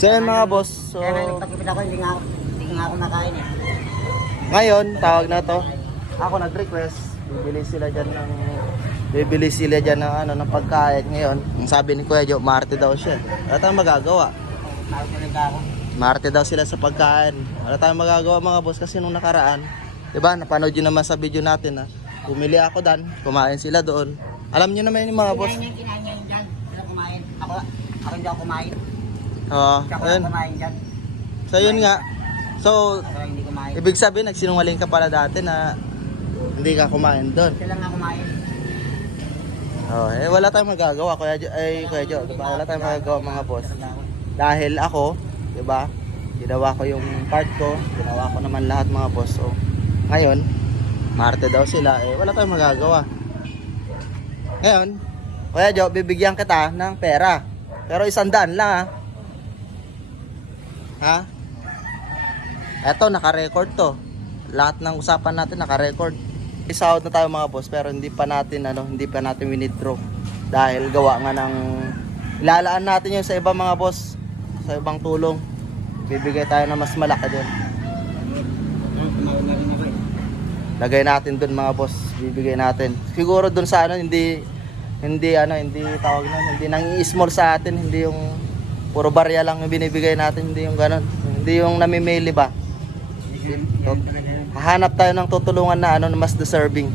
So yun mga boss, so Kaya nga nagpagkipit ako, hindi nga hindi nga ako makain eh. ngayon, tawag na to. Ako nag-request, bibili sila dyan ng bibili sila dyan ng ano ng pagkain ngayon. Ang sabi ni Kuya Jo, Marte daw siya. Wala tayong magagawa. Tawag talaga ako. Marte daw sila sa pagkain. Wala tayong magagawa mga boss kasi nung nakaraan, 'di ba? Napanood niyo naman sa video natin na pumili ako dan, kumain sila doon. Alam niyo naman yung mga boss. Kinain niya, kinain niya yun dyan. Sila kumain. Ako, ako hindi ako kumain. Oo, ko ayun. kumain dyan. So yun nga. So, hindi kumain. ibig sabihin nagsinungaling ka pala dati na hindi ka kumain doon. Sila nga kumain. Oh, eh wala tayong magagawa kuya Jo, ay kuya Jo, 'di ba? Wala tayong magagawa mga boss. Dahil ako, 'di ba? Ginawa ko yung part ko, ginawa ko naman lahat mga boss. So, ngayon, Marte daw sila, eh wala tayong magagawa. Ngayon, Kuya Jo, bibigyan kita ng pera. Pero isang daan lang ha. Ha? Eto, naka-record to. Lahat ng usapan natin naka-record. Isahod na tayo mga boss pero hindi pa natin ano, hindi pa natin winidraw dahil gawa nga ng ilalaan natin yung sa ibang mga boss sa ibang tulong. Bibigay tayo ng mas malaki doon. Lagay natin doon mga boss, bibigay natin. Siguro doon sa ano hindi hindi ano, hindi tawag na, hindi nang small sa atin, hindi yung puro barya lang yung binibigay natin, hindi yung ganun. Hindi yung namimili ba? Hahanap tayo ng tutulungan na ano na mas deserving.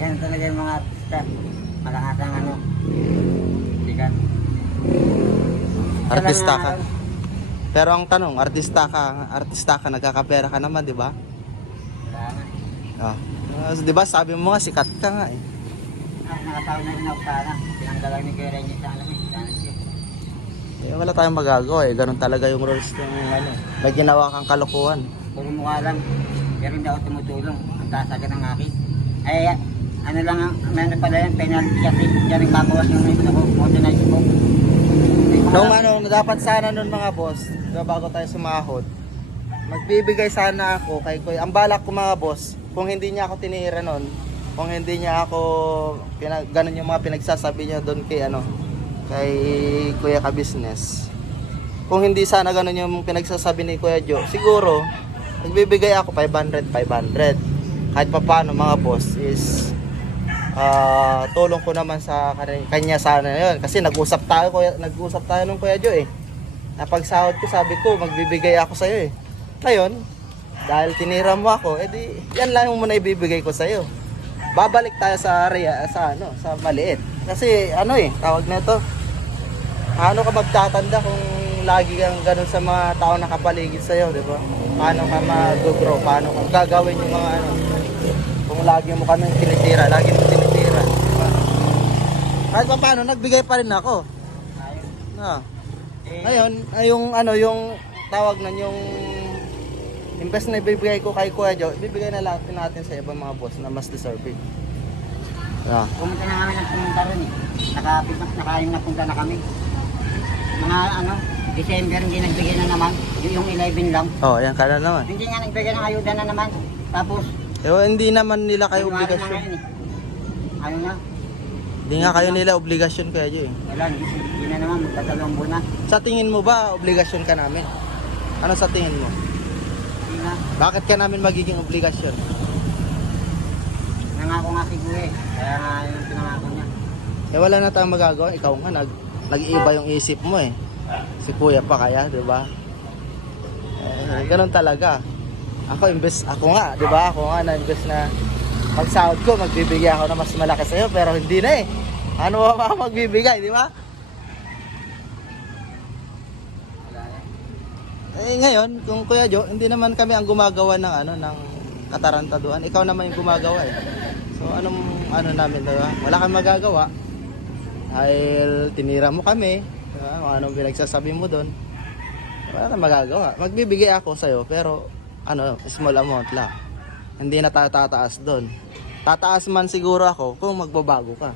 Yan talaga yung mga step. Malakatang ano. Bigat. Artista ka. Pero ang tanong, artista ka, artista ka, nagkakapera ka naman, di ba? Wala. Ah. Ah, di ba sabi mo nga, sikat ka nga eh. Ah, nakatawag na rin ako sana. Pinanggalang ni Kuya Renny sa alam eh. Eh, wala tayong magagawa eh. Ganun talaga yung rules ng ano. May ginawa kang kalokohan. Puro mukha lang. Pero hindi ako tumutulong. Ang taas agad ng akin. Ay, ano lang ang, meron pala yan, penalty kasi. Yan ang babawas yung ito ko, modernize ko. Nung ano, dapat sana nun mga boss, bago tayo sumahod, magbibigay sana ako kay Kuya. Ang balak ko mga boss, kung hindi niya ako tinira nun, kung hindi niya ako, pinag, ganun yung mga pinagsasabi niya doon kay ano, kay Kuya ka business. Kung hindi sana ganun yung pinagsasabi ni Kuya Joe, siguro, magbibigay ako 500, 500. Kahit pa paano mga boss is ah tulong ko naman sa kanya, sana yun. Kasi nag-usap tayo, kuya, nag-usap tayo nung Kuya Joe eh. Napagsahod ko, sabi ko, magbibigay ako sa'yo eh. Ngayon, dahil tinira mo ako, edi yan lang muna ibibigay ko sa'yo. Babalik tayo sa area, sa ano, sa maliit. Kasi ano eh, tawag na ito. Paano ka magtatanda kung lagi kang ganun sa mga tao nakapaligid sa'yo, di ba? Paano ka mag-grow, paano ka gagawin yung mga ano, kung lagi mo kami tinitira, lagi mo tinitira. di ba? Kahit pa paano, nagbigay pa rin ako. Ayun. Na. Eh, Ngayon, ay yung ano, yung tawag na yung imbes na ibibigay ko kay Kuya Joe, ibibigay na natin natin sa ibang mga boss na mas deserving. Yeah. pumunta na kami ng pumunta rin eh. Nakapit na, nakain na punta na kami. Mga ano, December hindi nagbigay na naman. Yung 11 lang. Oh, ayan ka na naman. Hindi nga nagbigay ng ayuda na naman. Tapos, Eh, hindi naman nila kayo January na obligasyon. ngayon eh. Ano na? Hindi nga kayo nila obligasyon Kuya Joe eh. Wala, hindi, hindi na naman. Magtatalong buwan na. Sa tingin mo ba obligasyon ka namin? Ano sa tingin mo? Hindi na. Bakit ka namin magiging obligasyon? Nangako nga si Gue. Kaya nga yung pinangako niya. Eh wala na tayong magagawa, ikaw nga nag nag-iiba yung isip mo eh. Si kuya pa kaya, 'di ba? Eh, ganun talaga. Ako imbes ako nga, 'di ba? Ako nga na imbes na pagsahod ko magbibigay ako na mas malaki sa iyo pero hindi na eh. Ano ba magbibigay, 'di ba? Eh ngayon, kung Kuya Jo, hindi naman kami ang gumagawa ng ano ng katarantaduhan. Ikaw naman yung gumagawa eh. So anong ano namin, 'di ba? Wala kang magagawa. Dahil tinira mo kami, diba? Kung anong pinagsasabi mo doon. Wala kang magagawa. Magbibigay ako sa'yo, pero ano, small amount lang. Hindi na tayo tataas doon. Tataas man siguro ako kung magbabago ka.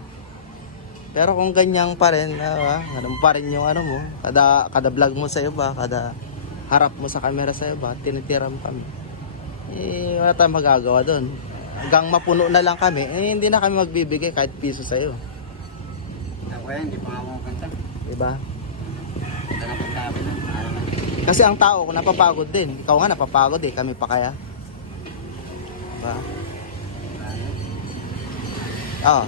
Pero kung ganyan pa rin, ah, ganun pa rin yung ano mo, kada, kada vlog mo sa iba, kada harap mo sa camera sa iba, tinitira mo kami. Eh, wala tayong magagawa doon. Hanggang mapuno na lang kami, eh, hindi na kami magbibigay kahit piso sa Ako yan, hindi pa nga ako kanta. Diba? Ito na ako na. Kasi ang tao, kung napapagod din. Ikaw nga napapagod eh, kami pa kaya. Diba? Oo.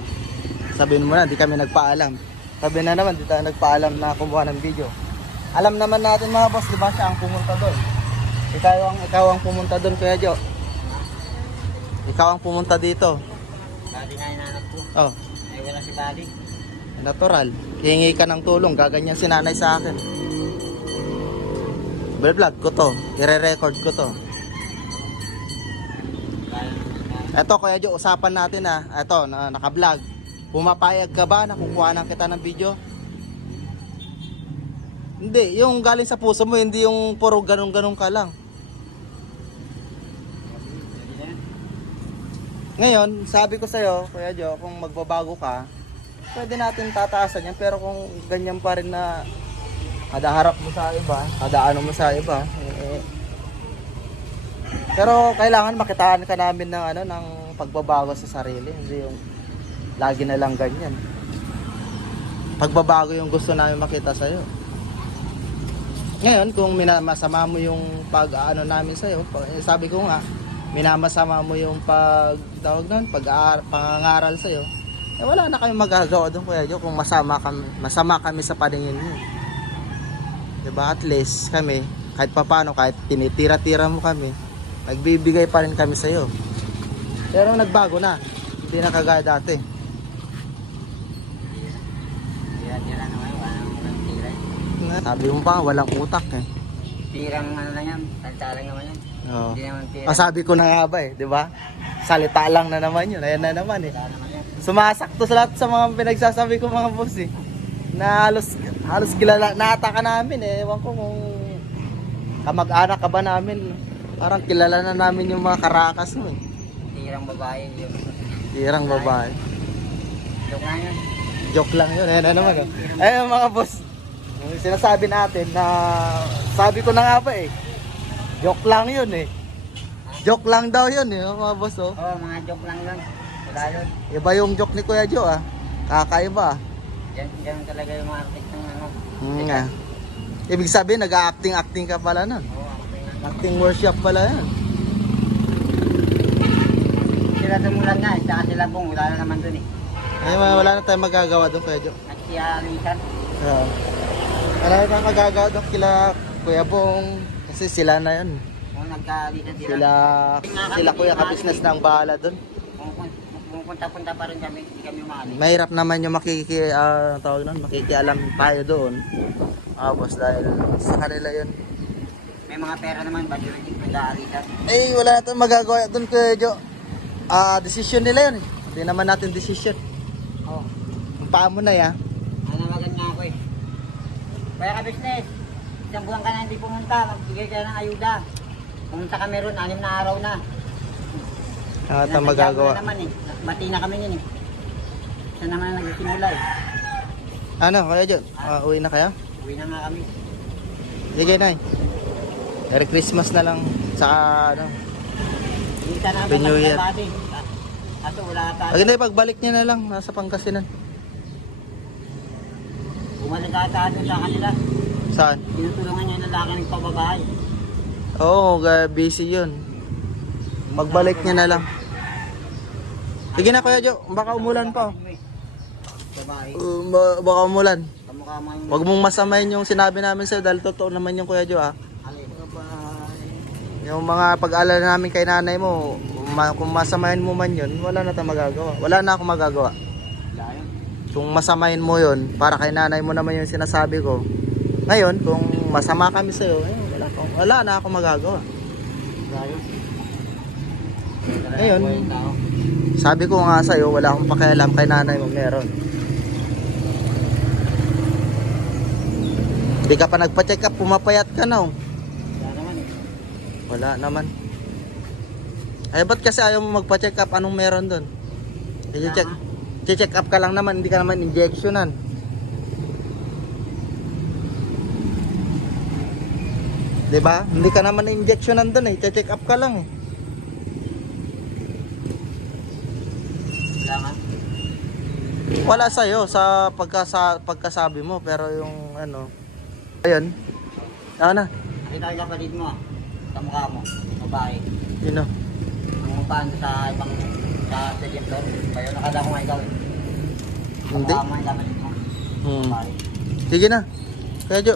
Sabihin mo na, di kami nagpaalam. Sabi na naman, di tayo nagpaalam na kumuha ng video. Alam naman natin mga boss, di ba siya ang pumunta doon? Ikaw ang, ikaw ang pumunta doon, Kuya Jo. Ikaw ang pumunta dito. Bali nga inanap ko. Oh, Ay wala si Bali. Natural. Hingi ka ng tulong, gaganyan si nanay sa akin. Vlog ko to, ire-record ko to. Eto Kuya Jo, usapan natin ah. Eto, na, naka-vlog. Pumapayag ka ba na kukuha ng kita ng video? Hindi, yung galing sa puso mo, hindi yung puro ganun-ganun ka lang. Ngayon, sabi ko sa'yo, Kuya Jo, kung magbabago ka, pwede natin tataasan yan. Pero kung ganyan pa rin na kadaharap mo sa iba, kadaano mo sa iba, eh, pero kailangan makitaan ka namin ng ano ng pagbabago sa sarili, hindi yung lagi na lang ganyan. Pagbabago yung gusto namin makita sa iyo. Ngayon, kung minamasama mo yung pag-ano namin sa iyo, sabi ko nga, minamasama mo yung pag tawag doon, pag pangangaral sa iyo. Eh wala na kayong magagawa doon kuya Jo kung masama kami, masama kami sa paningin niyo. 'Di ba? At least kami kahit papaano kahit tinitira-tira mo kami, nagbibigay pa rin kami sa iyo. Pero nagbago na. Hindi na kagaya dati. Tira-tira naman. Wala nang tira. Sabi mo pa, walang utak eh. Tirang ano lang yan. Salita lang naman yan. Oo. Hindi naman tira. Ah, sabi ko na nga ba eh, di ba? Salita lang na naman yun. Ayan na naman eh. Sumasakto sa lahat sa mga pinagsasabi ko mga boss eh. Na halos, halos kilala, naataka namin eh. Ewan ko kung kamag-anak ka ba namin. Parang kilala na namin yung mga karakas mo eh. Tirang babae yun. Tirang babae. Joke lang yun. Joke lang yun. Ayan na naman oh. Ayun mga boss. Yung sinasabi natin na sabi ko na nga ba eh. Joke lang yun eh. Joke lang daw yun eh mga boss oh. Oo, mga joke lang yun. Yun. Iba yung joke ni Kuya Joe ah. Kakaiba ah. Yan, yan talaga yung mga artist ng ano. Hmm, nga. Ibig sabihin, nag-acting-acting ka pala nun. Oo, acting. Acting workshop pala yan. Sila tumulan nga, tsaka sila pong wala na naman dun eh. Ay, wala wala na tayong magagawa doon, Kuya Joe. At si Alisan, Oo. Wala na tayong magagawa doon kila Kuya Bong. Kasi sila na yan. kung nagka-alisan sila, Sila, sila Kuya Kabisnes na ang bahala doon. Punta-punta pa rin kami, hindi kami umaalis. Mahirap naman yung makiki, ah, tawag nun, makikialam tayo doon. Ah, boss, dahil sa kanila yun. May mga pera naman, ba't yun hindi nag-aalisan? Eh, wala na tayong magagawa doon, Kuya Joe. Ah, decision nila yun. Hindi naman natin decision. Oo. Ang paa mo na ya. Ano naman nga ako eh. Kaya ka business, isang buwan ka na hindi pumunta, magbigay ka ng ayuda. Pumunta kami ron, anim na araw na. Sinasadya ko magagawa. Na naman eh. Bati na kami yun eh. Siya naman ang nagsimula eh. Ano, Kuya Joe? Ah, uwi na kayo? Uwi na nga kami. Sige na Merry Christmas na lang sa ano. Hindi ka na Happy New Year. Ato wala ka. Pag hindi, pagbalik niya na lang. Nasa Pangasinan. Bumalik ka doon sa kanila. Saan? Tinutulungan niya yung lalaki nagpababahay. Oo, ga- busy yun. Magbalik niya na lang. Sige na Kuya Joe, baka umulan pa. Uh, ba- baka umulan. Huwag mong masamayin yung sinabi namin sa'yo dahil totoo naman yung Kuya Joe ah. Yung mga pag-alala namin kay nanay mo, kung, ma- kung masamayin mo man yun, wala na tayong magagawa. Wala na akong magagawa. Kung masamayin mo yun, para kay nanay mo naman yung sinasabi ko. Ngayon, kung masama kami sa'yo, eh, wala, akong- wala na akong magagawa. Ngayon. Sabi ko nga sa'yo, wala akong pakialam kay nanay mo meron. Hindi ka pa nagpa-check up, pumapayat ka na oh. Wala naman eh. Wala naman. Ay, ba't kasi ayaw mo magpa-check up? Anong meron doon? I-check, check up ka lang naman, hindi ka naman injectionan. Di ba? Hindi ka naman injectionan doon eh. Check up ka lang eh. Wala nga. Wala sa'yo sa pagkasa, pagkasabi mo pero yung ano ayun ano na Kita yung kapatid mo, ah. sa mukha mo, babae. Sino? Ang upahan sa ibang, sa second floor. Kayo, nakala ko ikaw eh. Sa Hindi. mukha mo yung kapatid mo, Hmm. babae. Sige na. Kaya Jo.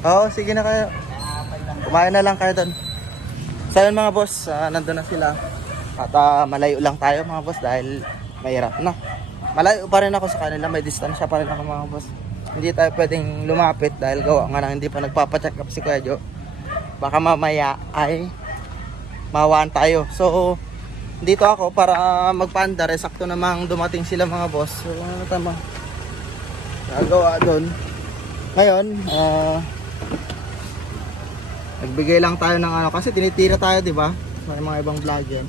Oh. Oo, sige na kayo. Kumain na lang kayo doon. So mga boss, ah, nandun na sila. At ah, malayo lang tayo mga boss dahil mahirap na. Malayo pa rin ako sa kanila, may distansya pa rin ako mga boss. Hindi tayo pwedeng lumapit dahil gawa nga na hindi pa nagpapacheck up si Kuya Jo. Baka mamaya ay mawaan tayo. So, dito ako para magpaandar. Eh, sakto namang dumating sila mga boss. So, ano tama? Nagawa doon. Ngayon, ah... Nagbigay lang tayo ng ano kasi tinitira tayo, 'di ba? May mga ibang vlogger.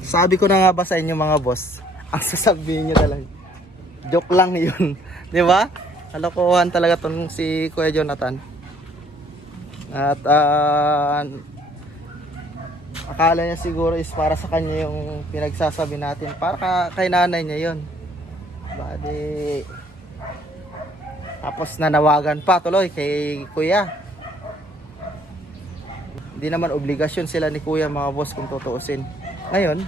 Sabi ko na nga ba sa inyo mga boss, ang sasabihin niyo talaga. Joke lang 'yun, 'di ba? Kalokohan talaga tong si Kuya Jonathan. At ah, akala niya siguro is para sa kanya yung pinagsasabi natin. Para ka, kay nanay niya 'yon. Bali tapos nanawagan pa tuloy kay Kuya hindi naman obligasyon sila ni kuya mga boss kung tutuusin. Ngayon,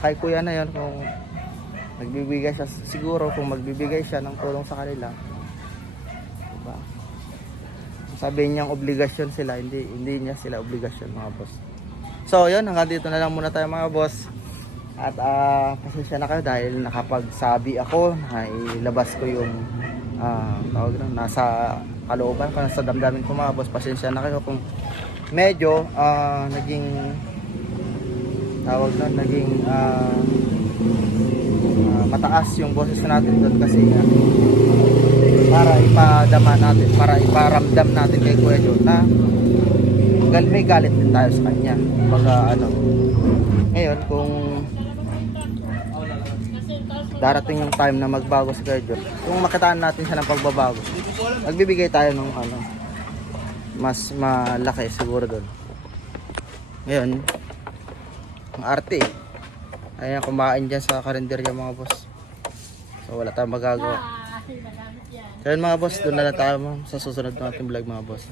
kay kuya na yon kung magbibigay siya, siguro kung magbibigay siya ng tulong sa kanila. Diba? Sabihin niyang obligasyon sila, hindi hindi niya sila obligasyon mga boss. So, yun, hanggang dito na lang muna tayo mga boss. At ah pasensya na kayo dahil nakapagsabi ako na ilabas ko yung ah tawag na, nasa kalooban ko, nasa damdamin ko mga boss. Pasensya na kayo kung medyo ah, naging tawag na naging ah, ah, mataas yung boses natin doon kasi nga para ipadama natin para iparamdam natin kay Kuya John na gal may galit din tayo sa kanya baga ano ngayon kung darating yung time na magbago si Kuya John kung makitaan natin siya ng pagbabago magbibigay tayo ng ano mas malaki siguro doon. Ngayon, ang arte eh. Ayan, kumain dyan sa karinderya mga boss. So wala tayong magagawa. So yun mga boss, doon na lang tayo sa susunod nating vlog mga boss.